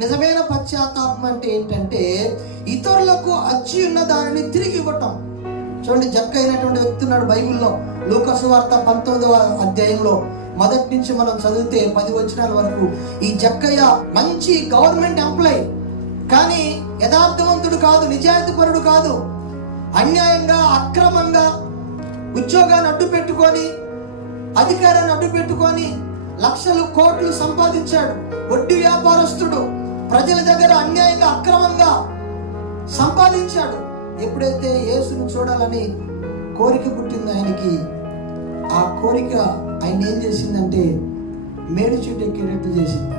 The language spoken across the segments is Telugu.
నిజమైన పశ్చాత్తాపం అంటే ఏంటంటే ఇతరులకు అచ్చి ఉన్న దానిని తిరిగి ఇవ్వటం. చూడండి జక్క అయినటువంటి వ్యక్తి ఉన్నాడు బైబిల్లో లోకసు వార్త పంతొమ్మిదవ అధ్యాయంలో. మొదటి నుంచి మనం చదివితే పది వచనాల వరకు ఈ జక్కయ్య మంచి గవర్నమెంట్ ఎంప్లాయ్ కానీ యథార్థవంతుడు కాదు నిజాయితీపరుడు కాదు. అన్యాయంగా అక్రమంగా ఉద్యోగాన్ని అడ్డు పెట్టుకొని అధికారాన్ని అడ్డు పెట్టుకొని లక్షలు కోట్లు సంపాదించాడు. వడ్డీ వ్యాపారస్తుడు. ప్రజల దగ్గర అన్యాయంగా అక్రమంగా సంపాదించాడు. ఎప్పుడైతే యేసును చూడాలని కోరిక పుట్టింది ఆయనకి ఆ కోరిక ఆయన ఏం చేసిందంటే మేడి చెట్టు ఎక్కేటట్టు చేసింది.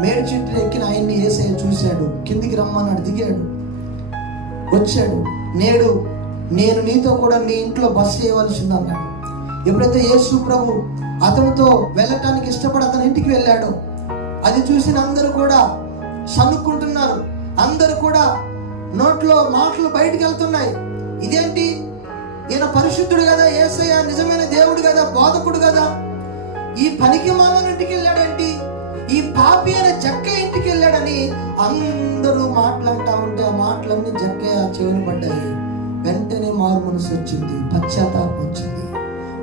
మేడి చెట్టు ఎక్కిన ఆయన్ని ఏసయ్య చూశాడు. కిందికి రమ్మన్నాడు దిగాడు. వచ్చాడు. నేడు నేను నీతో కూడా నీ ఇంట్లో బస్ చేయవలసింది అన్నాడు. ఎప్పుడైతే యేసు ప్రభు అతనితో వెళ్ళటానికి ఇష్టపడి అతని ఇంటికి వెళ్ళాడు. అది చూసిన అందరూ కూడా సనుక్కుంటున్నారు. అందరూ కూడా నోట్లో మాటలు బయటికి వెళ్తున్నాయి. ఇదేంటి? ఈయన పరిశుద్ధుడు కదా ఏసయ్య నిజమైన దేవుడు కదా బోధకుడు కదా. ఈ పనికి మాలను ఇంటికి వెళ్ళాడేంటి? ఈ పాపి అయిన జక్క ఇంటికి వెళ్ళాడని అందరూ మాట్లాడుతూ ఉంటే ఆ మాటలన్నీ జక్క చెవిని పడ్డాయి. వెంటనే మారు మనసు వచ్చింది. పశ్చాత్తాపం వచ్చింది.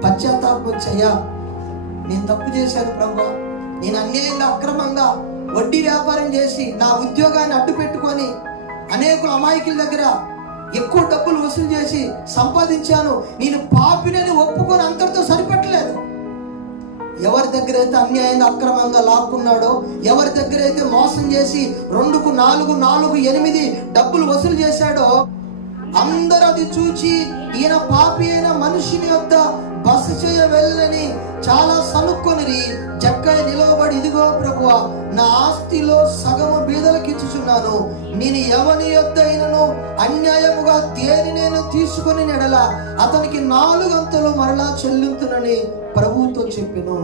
పశ్చాత్తాపం వచ్చాయా నేను తప్పు చేశాను ప్రభు. నేను అన్యాయంగా అక్రమంగా వడ్డీ వ్యాపారం చేసి నా ఉద్యోగాన్ని అడ్డు పెట్టుకొని అనేకుల అమాయకుల దగ్గర ఎక్కువ డబ్బులు వసూలు చేసి సంపాదించాను. నేను పాపినని ఒప్పుకొని అంతటితో సరిపెట్టలేదు. ఎవరి దగ్గర అయితే అన్యాయంగా అక్రమంగా లాక్కున్నాడో ఎవరి దగ్గర అయితే మోసం చేసి రెండుకు నాలుగు నాలుగు ఎనిమిది డబ్బులు వసూలు చేశాడో అందరూ అది చూచి ఈయన పాపి అయిన మనిషిని వద్ద బస చేయ వెళ్ళని చాలా సనుక్కొనిరి జక్కయ్య నిలవబడి ఇదిగో ప్రభువా నా ఆస్తిలో సగము బీదలకిచ్చుచున్నాను. నేను ఎవని యొద్ద అయినను అన్యాయముగా దేని నేను తీసుకుని నెడల అతనికి నాలుగంతలు మరలా చెల్లింతునని ప్రభువుతో చెప్పిను.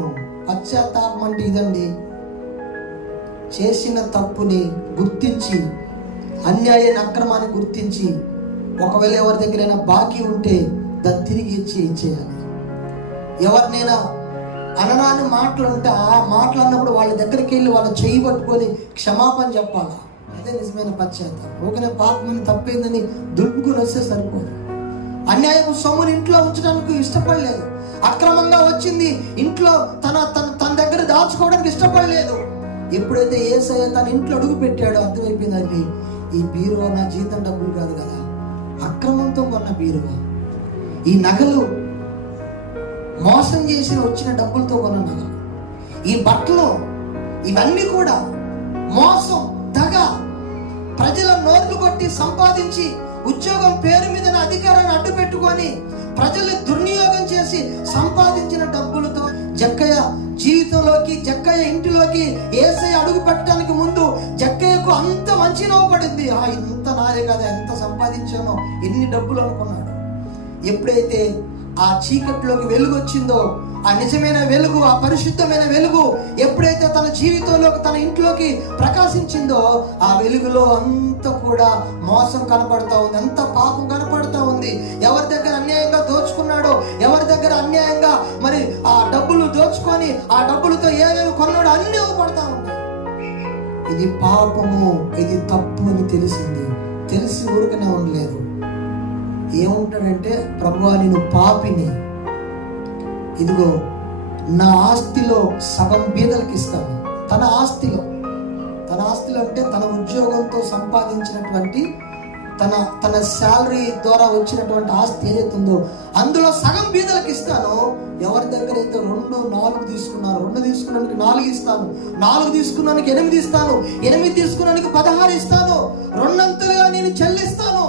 పశ్చాత్తాపం అంటే ఇదండి. చేసిన తప్పుని గుర్తించి అన్యాయాన్ని అక్రమాన్ని గుర్తించి ఒకవేళ ఎవరి దగ్గరైనా బాకీ ఉంటే దాన్ని తిరిగి ఇచ్చి ఇచ్చేయాలి ఎవరినైనా అననాని మాటలు ఉంటే ఆ మాటలు అన్నప్పుడు వాళ్ళ దగ్గరికి వెళ్ళి వాళ్ళు చేయి పట్టుకొని క్షమాపణ చెప్పాలా? అదే నిజమైన పశ్చాత్తాపం. ఒకనే పాపమని తప్పైందని దులుపుకొని వస్తే సరిపోదు. అన్యాయం సొమ్ముని ఇంట్లో ఉంచడానికి ఇష్టపడలేదు. అక్రమంగా వచ్చింది ఇంట్లో తన తన తన దగ్గర దాచుకోవడానికి ఇష్టపడలేదు. ఎప్పుడైతే ఏసయ్య తన ఇంట్లో అడుగు పెట్టాడో అర్థమైపోయింది అది ఈ బీరువా నా జీతం డబ్బులు కాదు కదా. అక్రమంతో కొన్న బీరువా. ఈ నగలు మోసం చేసి వచ్చిన డబ్బులతో కొనున్నారు ఈ బట్టలు ఇవన్నీ కూడా మోసం దగ ప్రజల నోర్లు కొట్టి సంపాదించి ఉద్యోగం పేరు మీద అధికారాన్ని అడ్డు పెట్టుకొని ప్రజల్ని దుర్నియోగం చేసి సంపాదించిన డబ్బులతో జక్కయ్య జీవితంలోకి జక్కయ్య ఇంటిలోకి ఏసై అడుగు పెట్టడానికి ముందు జక్కయ్యకు అంత మంచి నవ్వుపడింది ఆ ఇంత నాదే కదా ఎంత సంపాదించానో ఎన్ని డబ్బులు అనుకున్నాడు. ఎప్పుడైతే ఆ చీకట్లోకి వెలుగు వచ్చిందో ఆ నిజమైన వెలుగు ఆ పరిశుద్ధమైన వెలుగు ఎప్పుడైతే తన జీవితంలోకి తన ఇంట్లోకి ప్రకాశించిందో ఆ వెలుగులో అంత కూడా మోసం కనపడతా ఉంది అంత పాపం కనపడతా ఉంది. ఎవరి దగ్గర అన్యాయంగా దోచుకున్నాడో ఎవరి దగ్గర అన్యాయంగా మరి ఆ డబ్బులు దోచుకొని ఆ డబ్బులతో ఏవేవి కొన్నాడో అన్నీ పడతా ఉన్నాయి ఇది పాపము ఇది తప్పు. నేను పాపిని. ఇదిగో నా ఆస్తిలో సగం బీదలకు ఇస్తాను తన ఆస్తిలో. తన ఆస్తిలో అంటే తన ఉద్యోగంతో సంపాదించినటువంటి తన తన శాలరీ ద్వారా వచ్చినటువంటి ఆస్తి ఏదైతే ఉందో అందులో సగం బీదలకు ఇస్తాను ఎవరి దగ్గర అయితే రెండు నాలుగు తీసుకున్నారు రెండు తీసుకున్నానికి నాలుగు ఇస్తాను. నాలుగు తీసుకున్నానికి ఎనిమిది ఇస్తాను. ఎనిమిది తీసుకున్నానికి పదహారు ఇస్తాను. రెండంతలుగా నేను చెల్లిస్తాను.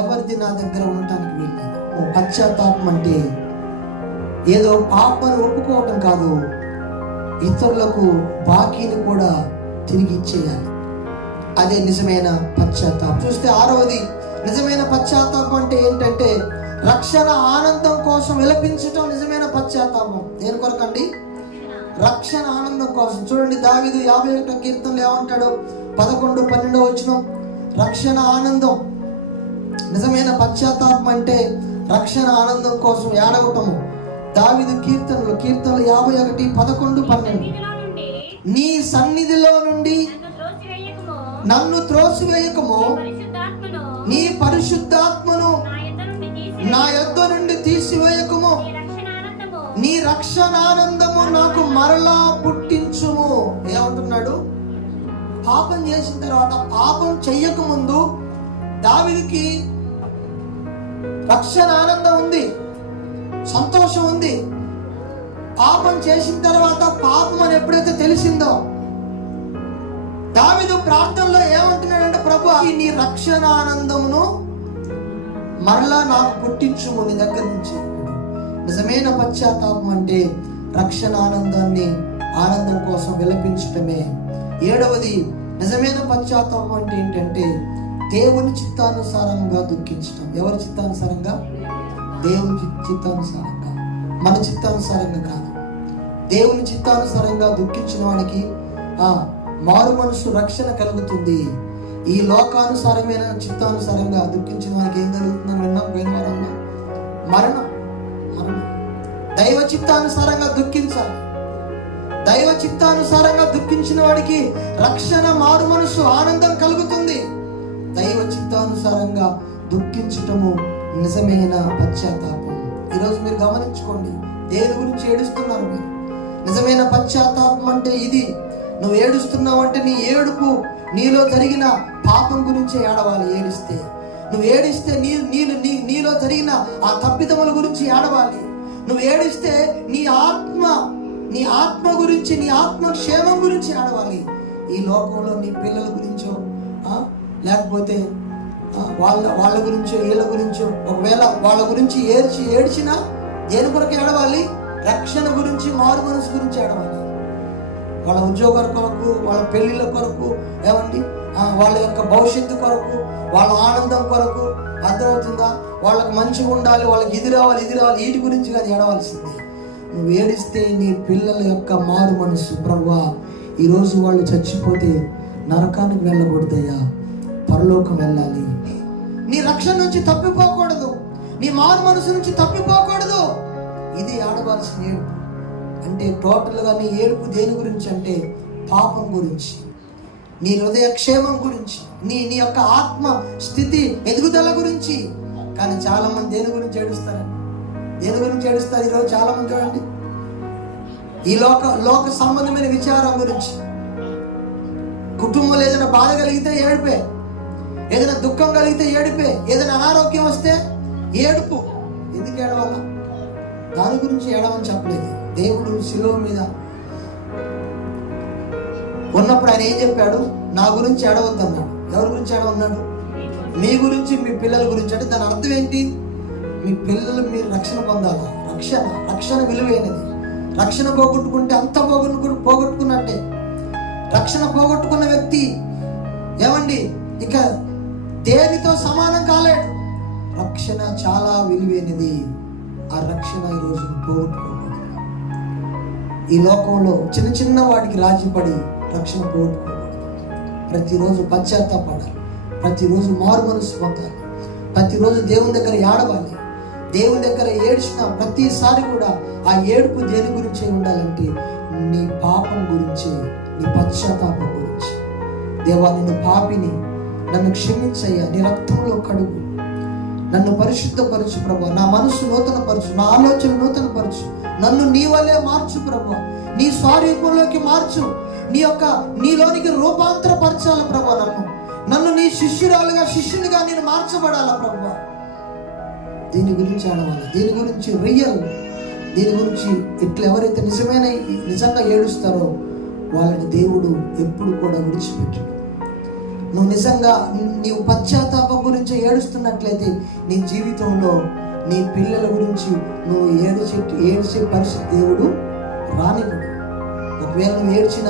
ఎవరిది నా దగ్గర ఉండటానికి వీల్లేదు పశ్చాత్తాపం అంటే ఏదో పాపను ఒప్పుకోవటం కాదు ఇతరులకు బాకీని కూడా తిరిగి ఇచ్చేయాలి. అదే నిజమైన పశ్చాత్తాపం. చూస్తే ఆరవది నిజమైన పశ్చాత్తాపం అంటే ఏంటంటే రక్షణ ఆనందం కోసం విలపించటం నిజమైన పశ్చాత్తాపం. దేని కొరకండి. రక్షణ ఆనందం కోసం. చూడండి దావిదు యాభై ఒకటో కీర్తనలు ఏమంటాడు? పదకొండు పన్నెండో వచ్చిన రక్షణ ఆనందం. నిజమైన పశ్చాత్తాపం అంటే రక్షణ ఆనందం కోసం ఏడవటము దావిదు కీర్తనలు కీర్తనలు యాభై ఒకటి పదకొండు పన్నెండు. నీ సన్నిధిలో నుండి నన్ను త్రోసివేయకము. నీ పరిశుద్ధాత్మను నా యొద్ద నుండి తీసివేయకము. నీ రక్షణ ఆనందము రక్షణానందము నాకు మరలా పుట్టించుము. ఏమంటున్నాడు? పాపం చేసిన తర్వాత పాపం చెయ్యకముందు దావిదికి రక్షణ ఆనందం ఉంది సంతోషం ఉంది. పాపం చేసిన తర్వాత పాపం అని ఎప్పుడైతే తెలిసిందో దావిదు ప్రార్థనలో ఏమంటున్నాడంటే ప్రభు ఈ నీ రక్షణ ఆనందమును మరలా నాకు పుట్టించుము నీ దగ్గర నుంచి. నిజమైన పశ్చాత్తాపం అంటే రక్షణ ఆనందాన్ని ఆనందం కోసం విలపించటమే. ఏడవది నిజమైన పశ్చాత్తాపం అంటే ఏంటంటే దేవుని చిత్తానుసారంగా దుఃఖించటం. ఎవరి చిత్తానుసారంగా? దేవుని చిత్తానుసారంగా. మన చిత్తానుసారంగా కాదు. దేవుని చిత్తానుసారంగా దుఃఖించిన వాడికి ఆ మారు మనసు రక్షణ కలుగుతుంది. ఈ లోకానుసారమైన చిత్తానుసారంగా దుఃఖించిన వారికి ఏం కలుగుతుందని విన్నాం పోయిన వారంలో? మరణం. మరణం. దైవ చిత్తానుసారంగా దుఃఖించాలి. దైవ చిత్తానుసారంగా దుఃఖించిన వాడికి రక్షణ మారు మనసు ఆనందం కలుగుతుంది. దైవ చిత్తానుసారంగా దుఃఖించటము నిజమైన పశ్చాత్తాపం. ఈరోజు మీరు గమనించుకోండి దేని గురించి ఏడుస్తున్నారు మీరు? నిజమైన పశ్చాత్తాపం అంటే ఇది. నువ్వు ఏడుస్తున్నావు అంటే నీ ఏడుపు నీలో జరిగిన పాపం గురించి ఏడవాలి ఏడిస్తే. నువ్వు ఏడిస్తే నీ నీళ్ళు నీ నీలో జరిగిన ఆ తప్పిదముల గురించి ఏడవాలి. నువ్వు ఏడిస్తే నీ ఆత్మ నీ ఆత్మ గురించి నీ ఆత్మ క్షేమం గురించి ఏడవాలి. ఈ లోకంలో నీ పిల్లల గురించో లేకపోతే వాళ్ళ వాళ్ళ గురించో వీళ్ళ గురించో ఒకవేళ వాళ్ళ గురించి ఏడ్చి ఏడ్చినా దేని కొరకు ఏడవాలి? రక్షణ గురించి మారు మనసు గురించి ఏడవాలి. వాళ్ళ ఉద్యోగాల కొరకు వాళ్ళ పెళ్ళిళ్ళ కొరకు ఏమండి? వాళ్ళ యొక్క భవిష్యత్తు కొరకు వాళ్ళ ఆనందం కొరకు అర్థమవుతుందా? వాళ్ళకి మంచిగా ఉండాలి వాళ్ళకి ఇది రావాలి ఇది రావాలి వీటి గురించి కానీ ఏడవలసింది. నువ్వు ఏడిస్తే నీ పిల్లల యొక్క మారు మనసు ప్రవ్వా ఈరోజు వాళ్ళు చచ్చిపోతే నరకానికి వెళ్ళకూడదయ్యా. పరలోకం వెళ్ళాలి. నీ రక్షణ నుంచి తప్పిపోకూడదు. నీ మారు మనసు నుంచి తప్పిపోకూడదు. ఇది ఆడవలసిన ఏడుపు అంటే టోటల్గా నీ ఏడుపు దేని గురించి అంటే పాపం గురించి. నీ హృదయ క్షేమం గురించి. నీ నీ యొక్క ఆత్మ స్థితి ఎదుగుదల గురించి. కానీ చాలామంది దేని గురించి ఏడుస్తారు దేని గురించి ఏడుస్తారు ఈరోజు చాలామంది చూడండి. ఈ లోక లోక సంబంధమైన విచారం గురించి. కుటుంబంలో ఏదైనా బాధ కలిగితే ఏడుపే. ఏదైనా దుఃఖం కలిగితే ఏడుపే ఏదైనా అనారోగ్యం వస్తే ఏడుపు. ఎందుకు ఏడవాల? దాని గురించి ఏడవని చెప్పలేదు. దేవుడు శిలువ మీద ఉన్నప్పుడు ఆయన ఏం చెప్పాడు? నా గురించి ఏడవద్దు అన్నాడు ఎవరి గురించి ఏడవన్నాడు? మీ గురించి మీ పిల్లల గురించి. అంటే దాని అర్థం ఏంటి? మీ పిల్లలు మీరు రక్షణ పొందాలా? రక్షణ రక్షణ విలువైనది. రక్షణ పోగొట్టుకుంటే అంత పోగొట్టుకు పోగొట్టుకున్నట్టే. రక్షణ పోగొట్టుకున్న వ్యక్తి ఏమండి? ఇక దేనితో సమానం కాలేడు రక్షణ చాలా విలువైనది. ఆ రక్షణ ఈరోజు పోగొట్టుకోకూడదు ఈ లోకంలో చిన్న చిన్న వాటికి రాజీపడి రక్షణ పోగొట్టుకోకూడదు ప్రతిరోజు పశ్చాత్తాపడాలి. ప్రతిరోజు మారు మనసు పొందాలి. ప్రతిరోజు దేవుని దగ్గర ఏడవాలి. దేవుని దగ్గర ఏడ్చిన ప్రతిసారి కూడా ఆ ఏడుపు దేని గురించి ఉండాలంటే నీ పాపం గురించి నీ పశ్చాత్తాపం గురించి. దేవా నిన్ను పాపిని నన్ను క్షమించయ్యా నీ రక్తంలో కడుగు. నన్ను పరిశుద్ధపరచు ప్రభు నా మనసు నూతనపరచు నా ఆలోచన నూతనపరచు. నన్ను నీ వల్లే మార్చు ప్రభు. నీ స్వరూపంలోకి మార్చు. నీ యొక్క నీలోనికి రూపాంతరపరచాలి ప్రభు నన్ను. నన్ను నీ శిష్యురాలుగా శిష్యునిగా నేను మార్చబడాలా ప్రభు. దీని గురించి ఆడవాలి దీని గురించి రియల్. దీని గురించి ఇట్లా ఎవరైతే నిజమైన నిజంగా ఏడుస్తారో వాళ్ళని దేవుడు ఎప్పుడు కూడా విడిచిపెట్టాడు. నువ్వు నిజంగా నీవు పశ్చాత్తాపం గురించి ఏడుస్తున్నట్లయితే నీ జీవితంలో నీ పిల్లల గురించి నువ్వు ఏడిచే ఏడ్చే పరిస్థితి దేవుడు రానివ్వడు. ఒకవేళ నువ్వు ఏడ్చిన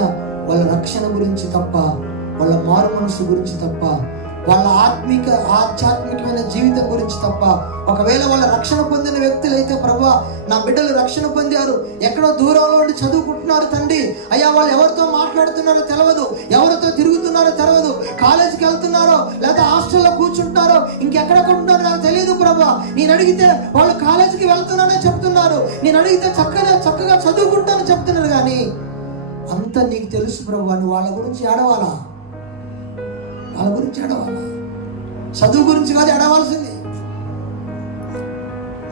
వాళ్ళ రక్షణ గురించి తప్ప వాళ్ళ మారు మనసు గురించి తప్ప వాళ్ళ ఆత్మిక ఆధ్యాత్మికమైన జీవితం గురించి తప్ప ఒకవేళ వాళ్ళ రక్షణ పొందిన వ్యక్తులైతే ప్రభా నా బిడ్డలు రక్షణ పొందారు. ఎక్కడో దూరంలో ఉండి చదువుకుంటున్నారు తండ్రి. అయ్యా వాళ్ళు ఎవరితో మాట్లాడుతున్నారో తెలియదు ఎవరితో చదువుతున్నారో తెలియదు కాలేజీకి వెళ్తున్నారో లేదా హాస్టల్లో కూర్చుంటారో ఇంకెక్కడెక్కడ ఉంటారో నాకు తెలియదు ప్రభా. నేను అడిగితే వాళ్ళు కాలేజీకి వెళ్తున్నానని చెప్తున్నారు. నేను అడిగితే చక్కగా చక్కగా చదువుకుంటానని చెప్తున్నారు కానీ అంతా నీకు తెలుసు ప్రభు నువ్వు వాళ్ళ గురించి ఏడవాలా? వాళ్ళ గురించి ఏడవాలా? చదువు గురించి కాదు ఏడవాల్సింది.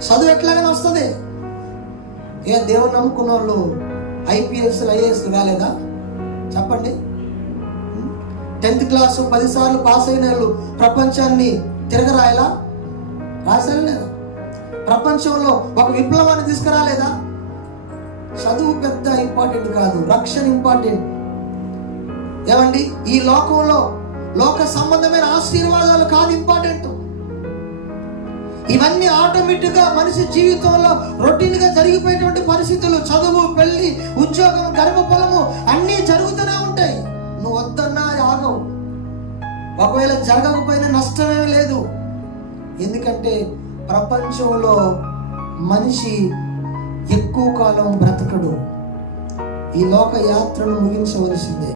చదువు ఎట్లాగైనా వస్తుంది. ఏ దేవుని నమ్ముకున్న వాళ్ళు ఐపీఎస్ ఐఏఎస్ కాలేదా చెప్పండి. టెన్త్ క్లాస్ పదిసార్లు పాస్ అయిన వాళ్ళు ప్రపంచాన్ని తిరగరాయలా? రాశారు లేదా? ప్రపంచంలో ఒక విప్లవాన్ని తీసుకురాలేదా? చదువు పెద్ద ఇంపార్టెంట్ కాదు రక్షణ ఇంపార్టెంట్. ఏమండి? ఈ లోకంలో లోక సంబంధమైన ఆశీర్వాదాలు కాదు ఇంపార్టెంట్. ఇవన్నీ ఆటోమేటిక్గా మనిషి జీవితంలో రొటీన్గా జరిగిపోయేటువంటి పరిస్థితులు చదువు పెళ్ళి ఉద్యోగం గర్భఫలము అన్నీ జరుగుతూనే ఉంటాయి. నువ్వు వద్దన్నా ఆగవు. ఒకవేళ జరగకపోయినా నష్టమే లేదు. ఎందుకంటే ప్రపంచంలో మనిషి ఎక్కువ కాలం బ్రతకడు. ఈ లోక యాత్రను ముగించవలసిందే.